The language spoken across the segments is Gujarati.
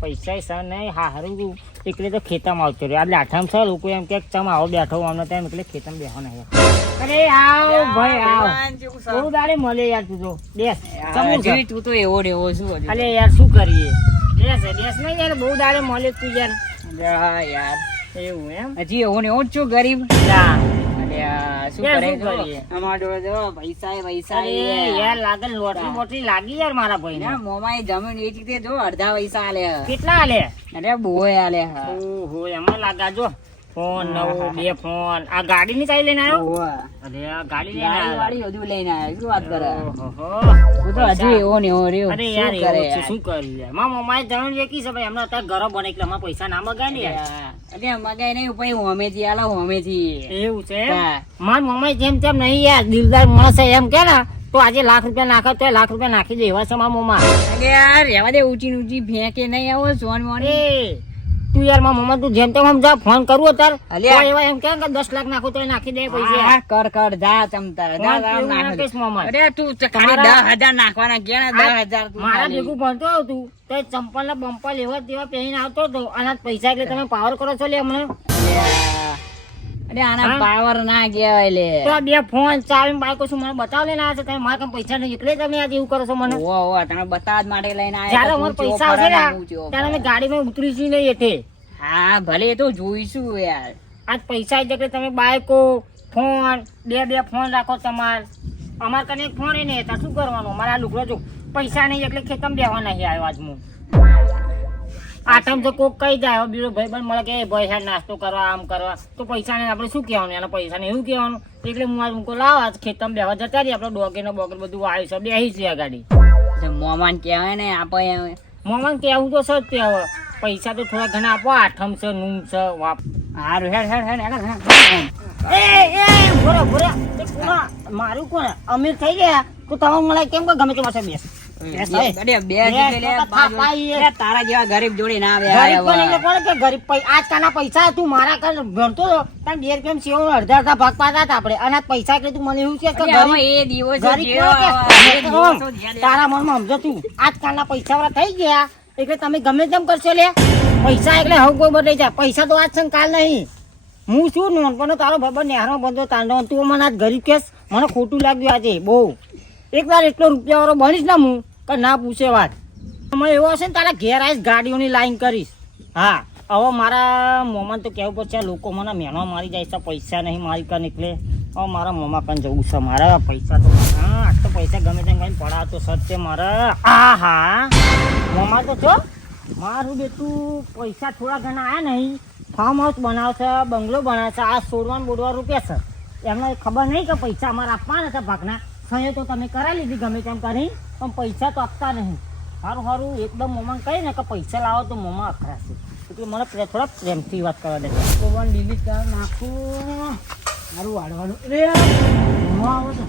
પૈસા સર નહીં હારું એટલે તો ખેતરમાં આવતો રહ્યો. એટલે આઠમ છે લોકો એમ કે તમે આવો બેઠો અમને તેમ એટલે ખેતરમાં બેહો નહીં અરે આવ ભાઈ આવ. બહુ દાડે મળે યાર તું તો. બેસ. છે. તું તો એવો રેવો છું અરે યાર શું કરીએ? બેસ બેસ નહીં યાર બહુ દાડે મળે તું યાર. હા, યાર એવું એમ? હજી એવો ને એવો જ છું ગરીબ. જા. શું કરે? જોડે જો પૈસા એ પૈસા એ. યાર લાગે લોટરી બોટરી લાગી યાર મારા ભાઈ ને મોંમાં એ જમીન વેચી તે જો અડધા પૈસા આલે કેટલા આલે અરે બોય આલે હા ઓહો એમાં લાગા જો. ફોન નવો બે ફોન. આ ગાડી ની ચાવી લઈને આવ્યો? અરે આ ગાડી લઈને ગાડી આવ્યો? વાળી હજુ લઈને આવ્યો. શું વાત કરે. હું તો હજુ એવો ને એવો રહ્યો. અરે યાર કરે એવું શું કર્યું યાર મારા મમ્માએ જણાવ્યું છે કે છે ભાઈ. હમણાં અત્યારે ઘરો બને એટલે અમારા પૈસા ના મગાય ને અરે મગાય નહીં. પછી હોમેથી. આલો હોમેથી. એવું છે માર મમ્માએ જેમ તેમ નહીં યાર દિલદાર માણસ છે એમ કે ને તો આજે લાખ રૂપિયા નાખો તો લાખ રૂપિયા નાખી દે એવા છે મારા મમ્મા. અરે યાર રહેવા દે ઊંચી ઊંચી ફેંકે નહીં આવો સોન મોની. તું યાર મમ્મા તું જેમ તેમ સમજા ફોન કરું અલ્યા. એવા એમ કે કે દસ લાખ નાખો તો નાખી દે પૈસા કર કર જા તમ તારે? અરે તું ખાલી દસ હજાર નાખવાના ને દસ હજાર મારા ભેગું ભણતો હતું તો ચંપલ ને બંપલ એવા તેવા પહેરીને આવતો હતો અને પૈસા એટલે તમે પાવર કરો છો લે હમણાં. અરે આના પાવર ના કહેવાય લે. તો બે ફોન ચાવી બાઈકો શું મને બતાવ લઈને આવ્યા છે તમે મારા કમ પૈસા નહીં એટલે તમે આજે એવું કરો છો મને. ઓ ઓ તમે બતાવવા જ માટે લઈને જ્યારે આવ્યા અમારે તું પૈસા આવશે ને ત્યારે અમે. ગાડીમાં ઉતરીશું નહીં એઠે હા ભલે એ તો જોઈશું યાર. આજ પૈસા એટલે તમે બાઈકો ફોન બે બે ફોન રાખો તમાર. અમાર કને એક ફોન નહીં હતા શું કરવાનું? અમારા આ લુગડો જો પૈસા નહીં એટલે ખેતમ બેહવા નહીં આવ્યો આજ હું. આઠમ તો કોક કઈ જાય બીજો ભાઈ પણ મળે કે ભાઈ હેડ નાસ્તો કરવા આમ કરવા. તો પૈસા ને આપણે શું કહેવાનું? એના પૈસા ને એવું કહેવાનું? એટલે હું આજ મૂકો લાવ આજ ખેતમ બેહવા જતા રહીએ આપણે ડોગે ને બોગર બધું આવ્યું છે બેસી છે ગાડી. મોમાન કહેવાય ને આપણે મોમાન કહેવું તો સજ કહેવાય પૈસા તો થોડા ઘણા આપો આઠમ છે નૂમ છે વાપ. હારું હેડ હેડ હેડ હેડ, મારું કોણ? અમીર થઈ ગયા? તો તમે મને કેમ કે ગમે તે પાસે બેસ? તારા જેવા ગરીબ જોડે ના આવે ગરીબ પણ એટલે કોણ કે ગરીબ પૈ- આજકાલના પૈસા તું મારા કર ગણતો તને બે રૂપિયા સેવ અડધા અડધા ભાગ પાડતા હતા આપણે. અને પૈસા એટલે તું મને એવું છે કે અરે ગરીબ આમાં એ દિવસો ગરીબ જેવો કોણ આવે, કે? એ દિવસો જ્યાં તારા મનમાં સમજો તું. આજકાલના પૈસા વાળા થઈ ગયા. એટલે તમે ગમે તેમ કરશો લે. પૈસા એટલે હવે કોઈ બદલાઈ જાય. પૈસા તો આજ છે ને કાલ નહીં. હું શું નોનપણનો તારો બાબા નેહરો બંધો તાંડો તું મને આજ ગરીબ કેસ મને ખોટું લાગ્યું આજે. બહુ. એક વાર એટલો રૂપિયા વાળો બનીશ ને હું. કે ના પૂછે વાત. મને એવો હશે ને, તારા ઘેર આવીશ, ગાડીઓની લાઈન કરીશ. હા, હવે મારા મોમાં તો કહેવું પડશે લોકો મને મહેનો મારી જાય છે, પૈસા નહીં, મારી કન એટલે હવે મારા મોમાં કને જવું છે મારા પૈસા તો, હા, આજ તો પૈસા ગમે તેમ કઈ પડાતો સત્ય મારા. આ હા મોમાં તો છો મારું બેટું પૈસા થોડા ઘણા આયા નહીં. ફાર્મ હાઉસ બનાવશે, બંગલો બનાવશે, આ સોળવાન બોડવા રૂપિયા છે. એમને ખબર નહીં કે પૈસા અમારે આપવાના હતા ભાગના. સહયો તો તમે કરાવી લીધી ગમે તેમ કરી. પણ પૈસા તો આપતા નહીં. સારું સારું એકદમ મોમાં કહે ને કે પૈસા લાવો તો મોમાં અખરાશે એટલે મને થોડા પ્રેમથી વાત કરવા દે. ભગવાન લીલી કર નાખું. મારું વાળવાનું રે મોમાં આવો તો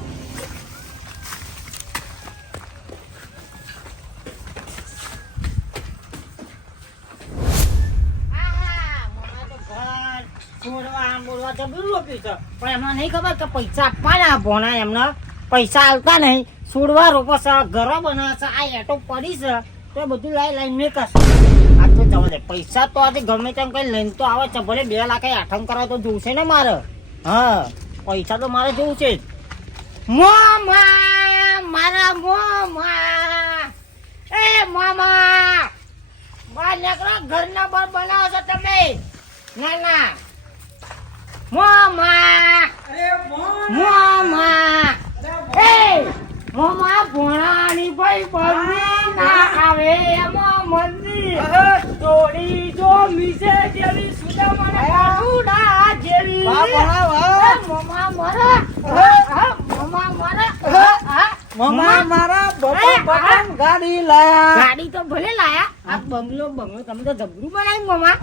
પણ એમને નહીં ખબર કે પૈસા આપવાના ભોણા એમને. પૈસા આવતા નહીં. છોડવા રોપો છે ઘરો બનાવે છે આ એટો પડી છે તો એ બધું લાઈ લાઈ મેં કરશે આ તો જવા પૈસા તો આજે ગમે તેમ કઈ લઈને તો આવે છે ભલે બે લાખ આઠમ કરવા તો જોશે ને મારે. હા પૈસા તો મારે જોવું છે. મોમા મારા મોમા એ મામા બાર નીકળો ઘરના બાર બનાવો છો તમે. ના ના. મોમા મોમા એ મોમા ભોણાની ભાઈ ના આવે એમાં મંદિર. જોડી જો મીસે જેવી સુદા મને કાઢુડા જેવી. મોમા મારા મોમા મારા મારા ગાડી લાયા. ગાડી તો ભલે લાયા આ બંગલો બંગલો તમે તો જબરું બનાવી મોમા.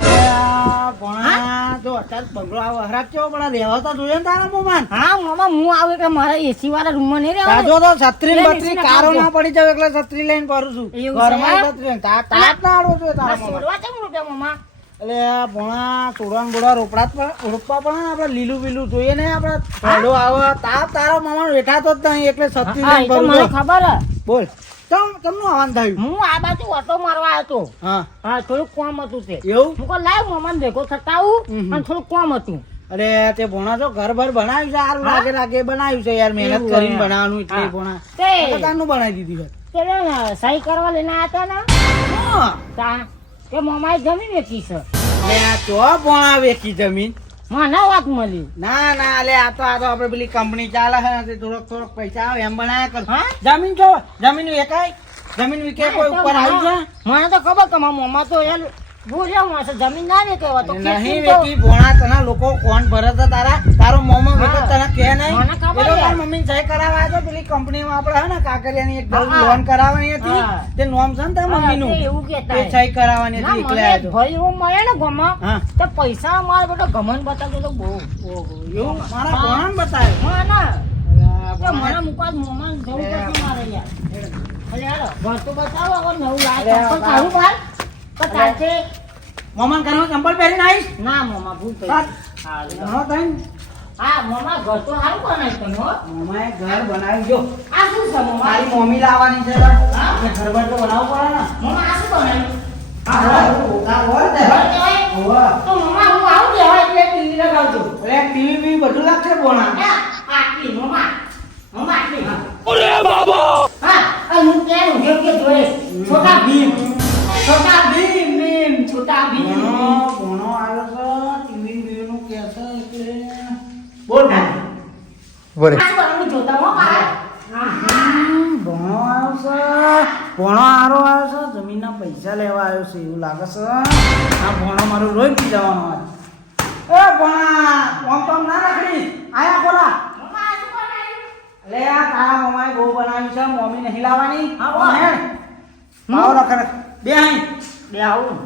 ભણા જો અત્યારે બંગલો આવો હરાજ કેવો પણ રહેવાતા જોઈએ ને તારા મોમાન હા મોમા હું આવું એટલે મારા એસી વાળા રૂમમાં નહીં રહેવા જો તો છત્રી બત્રી કારો ના પડી જાવ એટલે છત્રી લઈને ફરું છું. ઘરમાં છત્રી તાત ના આડવો જોઈએ તારા મોમાં. છોડવા કેમ રૂપિયા મોમા. એટલે ભણા તોડવા ને રોપડા પણ- રોપવા પણ આપણે લીલું બીલું જોઈએ ને આપણે. ઠંડો આવે તાપ તારા મામા વેઠાતો જ નહીં એટલે છત્રી. ખબર. બોલ. આવવાનું થયું? હું આ બાજુ ઓટો મારવા આવ્યો હતો. હા. હા થોડુંક કોમ હતું તે. એવું? હું કહું લાવ મમ્માને ભેગો થતા અને થોડુંક કોમ હતું. અરે તે ભોણા તો ઘર ભર બનાવ્યું છે આરું? લાગે લાગે બનાવ્યું છે યાર મહેનત કરીને બનાવવાનું એટલે ભોણા પોતાનું બનાવી દીધી હોય સહી કરવા લઈને આવ્યા હતા ને? તે. મમ્માએ જમીન વેચી છે. તો ભોણા વેચી જમીન. મને વાત મળી. ના ના અલે આ તો આ તો આપણે પેલી કંપની ચાલે છે થોડોક થોડોક પૈસા આવે એમ બનાયા કર. હા? જમીન છો જમીન વેચાય જમીન વિકે કોઈ ઉપર આવી છે મને તો ખબર કે મારા મમ્મા તો યાર બોલ્યા માણસ જમીન ના વેચે હવે તો નહીં વેચી ભોણા તને લોકો કોણ ભરે છે તારા? તારો મોમો વેચે તને કે નહીં? મને ખબર છે. મમ્મી સહી કરાવવા આવ્યો પેલી કંપનીમાં આપણે હે ને કાકરિયાની એક હા, હા. લોન કરાવવાની હતી. તે નોમ છે ને તાર મમ્મીનું? એવું કહેતા તે હોય. કરાવવાની હતી એકલે મને ભાઈ એવો મળે ને ગમા તો પૈસા મારે બેટો ગમન બતાવતો તો બહુ એવું? મારા ભોણાને બતાવ્યો મને અલા, મને મુકાદ મોમાં જવું પડશે મારે યાર. અરે યાર ઘર તો બતાવો હવે નવું લાગે. અરે, કાઢું બહાર તો ઘરમાં ચંપલ પહેરીને આવીશ? ના મોમાં ભૂલ થઈ. હા હા મોમાં ઘર તો સારું બનાવ્યું તમે હો મોમાએ ઘર બનાવી જો આ શું છે મોમા? મારી મમ્મી લાવવાની છે હા? ઘર બાર તો બનાવવું પડે ને. મોમા આ શું બનાવ્યું? હા, હા, હા, હોય. ઘર કહેવાય? હોવે. તો મોમા હું આવું લેવા એટલે ટીવી લગાવજો? અરે ટીવી બી બધું લાગશે બોણા હા, આટલી મોમાં. મોમાં આટલી. હા. આ હું કેમ ઊંઘ્યો કે જોઈશ છોટા ભીમ. છોટા ભીમ? ભણો ભણો આવ્યો છે ટીવી કે છે એટલે. બોલ તમે જોતા હો મારા ભણો આવ્યો છે. આરો આવ્યો છે. જમીનના પૈસા લેવા આવ્યો છે એવું લાગે છે. આ ભણો મારું રોઈ પી જવાનો આજ. એ ભણા ઓમ તો ના રાખડી. આયા બોલા લે આ તારા મમ્માએ બહુ બનાવ્યું છે મમ્મી નહીં લાવવાની. હા, બોલ. હે? પાવ રખડ બે અહીં. બે આવું.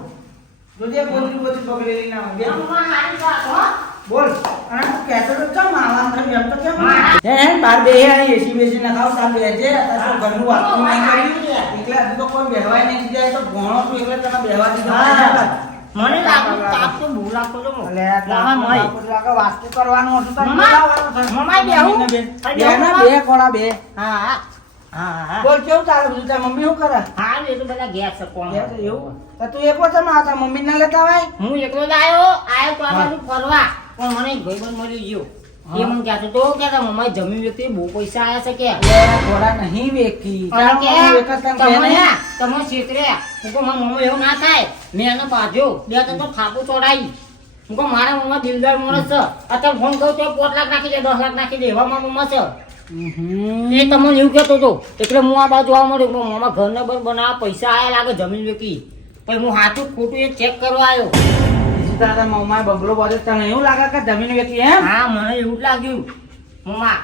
જોજે બોલતી બોલતી પકડેલી ના હોય. અમ્મા મોમાં હારી વાત હો બોલ અને તું કહેતો તો ચમ આવામ થઈ એમ તો કેમ હે હે બાર બે આઈ એસી બેસી ના ખાવ તાર બેજે અત્યારે તો ઘરનું વાતું નહીં કર્યું એકલા તું તો કોઈ બેહવાય નહીં જાય તો ભણો તું એકલા તને બેહવા દીધો હા. મને લાગ્યું તાપ તો લાગતો હતો મો. અલે આ મય. લાગે, લાગે વાસ્તુ કરવાનું હતું તો. મમ્મા બેહું? બે બેહું બે હા બોલ કેવું તારે બધું? તારી મમ્મી શું કરે? હા એ તો બધા ગયા છે કોણ એવું? તો તું એકલો ચમ આ તાર મમ્મી ના લેતા હોય? હું એકલો આવ્યો આવ્યો તો આ ફરવા? પણ મને ભાઈ ભાઈબંધ મળી ગયો. એ મને કહેતો તો કે મમ્મા જમીન વ્યક્તિ બહુ પૈસા આવ્યા છે કે? થોડા નહીં કહે તમે? તમે છેતર્યા. હું કહું મારા મમ્મી એવું ના થાય. મેં એને બાંધ્યો. બે તો તો થાપુ ચોડાઈ. હું કહું મારા મમ્મા દિલદાર માણસ છે. અત્યારે ફોન કહું તો પાંચ લાખ નાખી દે દસ લાખ નાખી દે. એવા મારા મમ્મા છે. એ તમને એવું કહેતો હતો એટલે હું આ બાજુ આવવા મળ્યો કે મામા ઘરને બર બનાવવા પૈસા આયા લાગે જમીન વેકી પણ હું સાચું ખોટું એ ચેક કરવા આવ્યો. તારા મમ્માએ બંગલો બાજુ તને એવું લાગે કે જમીન વેકી એમ? હા મને એવું જ લાગ્યું. મમ્મા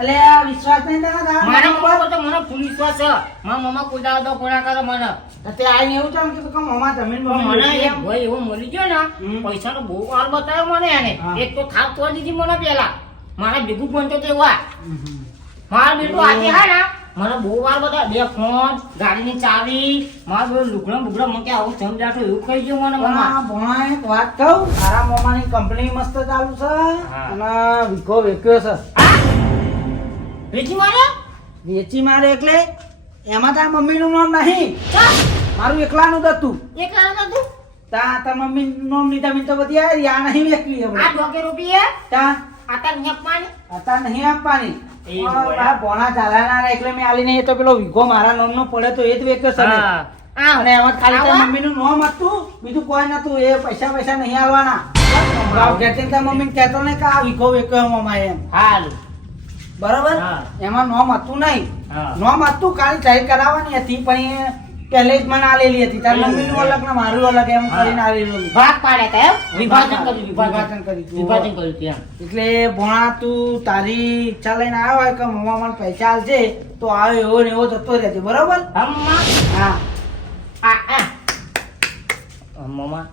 અલે વિશ્વાસ નહીં તારા મારા મમ્મા મમ્મા તો મને ફૂલ વિશ્વાસ છે. મારા મમ્મા તો કોના કરે મને? તે આઈને એવું છે કે મમ્મા જમીન મને એક ભાઈ એવો મળી ગયો ને. પૈસાનો બહુ વાર બતાવ્યો મને એને. એક તો થાપ તોડી દીધી મને પેલા. મારા ભેગું એવા હમ. મારા બેટું આજે હા ને મને બહુ વાર બધા બે ફોન ગાડીની ચાવી મારા બધું લુગડા બુગડા મૂકે આવું સમજાતું એવું કહી ગયું મને મામા. મમ્મા એક વાત કહું તારા મામાની કંપની મસ્ત ચાલુ છે. અને વિકો વેક્યો છે. વેચી મારે વેચી મારે એટલે એમાં તારા મમ્મીનું નામ નહીં. મારું એકલાનું જ હતું. એકલા હતું? તા તાર મમ્મી નામ લીધા જમીન તો બધી આ નહીં વેચવી આ ડોકે રૂપિયા? તા આ તાર નેપવાની અત્યારે નહીં આપવાની. એ પણ જોયા. આ ભોણા ચાલવાના ને એટલે મેં આલી નહીં એ તો પેલો વીઘો મારા નામનો પડે તો એ જ વેચ્યો છે મેં. હા. આ અને એમાં ખાલી તાર મમ્મીનું નામ હતું બીજું કોઈ નતું એ પૈસા પૈસા નહીં આલવાના. ભાવ ઘેરથી તાર મમ્મીને કહેતો નહીં કે આ વીઘો વેચ્યો મમ્માએ એમ. હાલ. બરાબર? એમાં નોમ હતું નહીં. નોમ હતું ખાલી જાહેર કરાવવાની હતી પણ એ પહેલે જ મને આલેલી હતી. તાર. મમ્મીનું અલગ ને મારું અલગ એમ કરીને આલેલું ભાગ પાડ્યા તા એમ? વિભાજન કર્યું વિભાજન. કર્યું વિભાજન કર્યું ત્યાં એટલે ભોણા તું તારી ઈચ્છા લઈને આવ્યો હોય કે મમ્મા મને પૈસા આલજે તો આવે એવો ને એવો જતો રહેજે બરોબર? હમમાં હા. આ આ. મમ્મા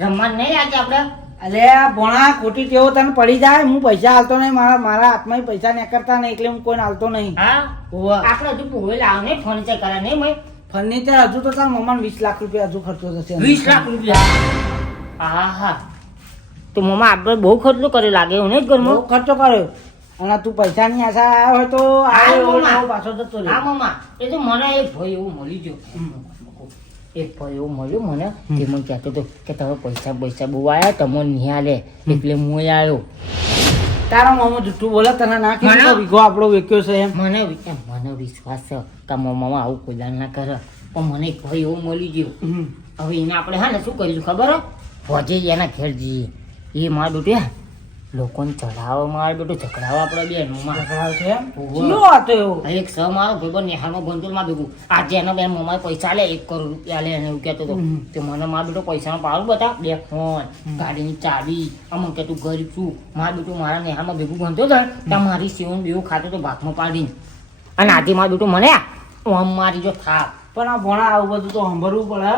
રમવા નહીં આજે આપણે અલે ભોણા ખોટી ટેવો તને પડી જાય. હું પૈસા હાલતો નહીં. મારા મારા હાથમાં પૈસા નીકળતા નહીં એટલે હું કોઈને આલતો નહીં. હા? આપણે હજુ પોવે લાવ નહીં ફર્નિચર કરે નહીં મેં ફર્નિચર હજુ તો તાર મમ્માને વીસ લાખ રૂપિયા હજુ ખર્ચો થશે વીસ લાખ રૂપિયા? હા હા તો મમ્મા આપણે બહુ ખર્ચો કર્યો લાગે હું જ ઘરમાં? ખર્ચો કર્યો. અને તું પૈસાની આશા આવ્યો હોય તો આવ્યો પાછો જતો. હા મામા એ તો મને એક ભાઈ એવું મળી ગયો. એક ભાઈ એવું મળ્યું મને તે મને કહેતો હતો કે તમે પૈસા પૈસા બહુ આવ્યા તમે નિહાલે. એટલે હું આવ્યો તારા મોમાં જુઠ્ઠું બોલે તને ના કીધું મને- આપણો વેક્યો છે એમ. મને મને વિશ્વાસ છે કે મામા આવું કોઈ ના કરે. પણ મને એક ભાઈ એવું મળી ગયો. હવે એને આપણે હા ને શું કરીશું ખબર હો? હોજે એના ઘેર જઈએ. એ મારા હે લોકોને ચઢાવવા મારે બેટું ઝઘડાવા આપણે બેનમાં ઝઘડાવ છે. ચિયો હતો એવો? એક સ મારો ભાઈબંધ નેહાળમાં ભંડોળમાં ભેગું. આજે એનો બેન મોમાં પૈસા લે એક કરોડ રૂપિયા લે એને એવું કહેતો હતો. હમ. મને મારા બેટો પૈસાનો પાવર બતા બે ફોન ગાડીની ચાવી. અમુક કે તું ગરીબ છું. મારા બેટું મારા નેહામાં ભેગું ભણતો હતો ત્યાં મારી સેવન બેવું ખાતો તો ભાગમાં પાડીને અને આજે મારો બેટું મને આમ મારી જો થાપ પણ આ ભણા આવું બધું તો સાંભળવું પડે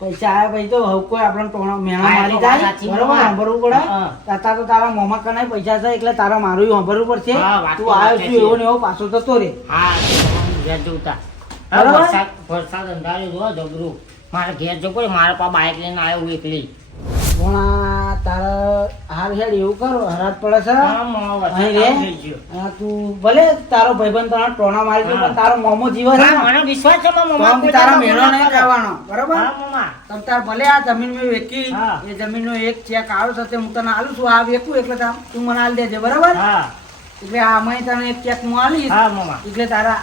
પૈસા આવ્યા પછી તો હવે કોઈ આપણને ટોણા મેણા મારી જાય. બરોબર સાંભળવું પડે. તાતા તો તારા મોમાં કને પૈસા છે એટલે તારા મારું સાંભળવું પડશે. તો આવ્યો છું એવો ને એવો પાછો જતો રે. હા તે ઘેર જવતા હવે બરાબર? વરસાદ વરસાદ અંધાર્યો જો જબરું. મારે ઘેર જો પડે મારા પા બાઇક લઈને આવ્યો એકલી. ભોણા તારા હાર હેડ એવું કરો હરાજ પડે છે. અહીં રે. તું ભલે તારો ભાઈબંધ તને ટોણા મારી દે પણ તારો મોમો જીવે છે મને વિશ્વાસ છે તો તારા મેળો નહીં કરવાનો બરાબર? તમ તાર ભલે આ જમીન મેં વેચી એ જમીન નો એક ચેક આવ્યો છે તે હું તને આલું છું આ વેકું એટલે તું મને આલી દેજે બરાબર? હા. એટલે આમાં તને એક ચેક હું આલીશ. હા એટલે તારા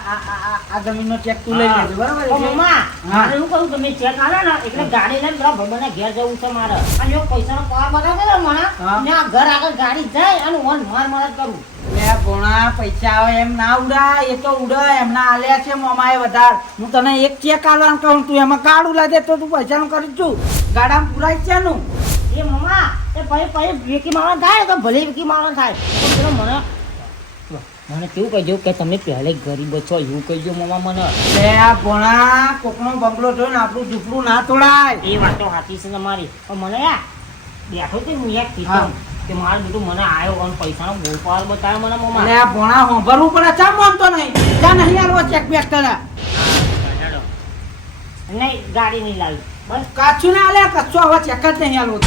આ જમીન નો ચેક તું લઈ હા. લેજે બરાબર? હા. મારે એવું કહું તમે ચેક આલે ને એટલે ગાડી લઈને પેલા ભાઈબંધના ઘેર જવું છે મારે. અને જો પૈસાનો પાર બતાવે ને મને ને આ ઘર આગળ ગાડી જાય અને હું માર માર કરું. ભોણા પૈસા આવે એમ ના ઉડાય એ તો ઉડાય એમના આલ્યા છે મોમાએ વધાર. હું તને એક ચેક આલવાનું કહું તું એમાં કાઢું ઉલાદે તો તું પૈસા નું કરી છું ગાડામાં પુરાય છે નું એ મમા એ પછી પછી વેકી મારવાનું થાય તો ભલે વેકી મારવાનું થાય? મને મને કેવું કહેજો કે તમે પહેલે ગરીબ છો એવું કહેજો મમ્મા મને. આ ભોણા કોકનો બંગલો ને આપણું ઝૂપડું ના તોડાય. એ વાતો સાચી છે તમારી પણ મને આ બેઠો તે હું યાર કીધું કે મારું બેટું મને આવ્યો અને પૈસાનો ગોપાલ બતાવ્યો મને મમ્મા આ ભોણા હોંભરવું પડે ચા માનતો નહીં. ચા નહીં આવો ચેક બેક કરે નહીં ગાડી નહીં લાવી. બસ. કાચું ના આલે કચ્છો હવે ચેક જ નહીં આલવો.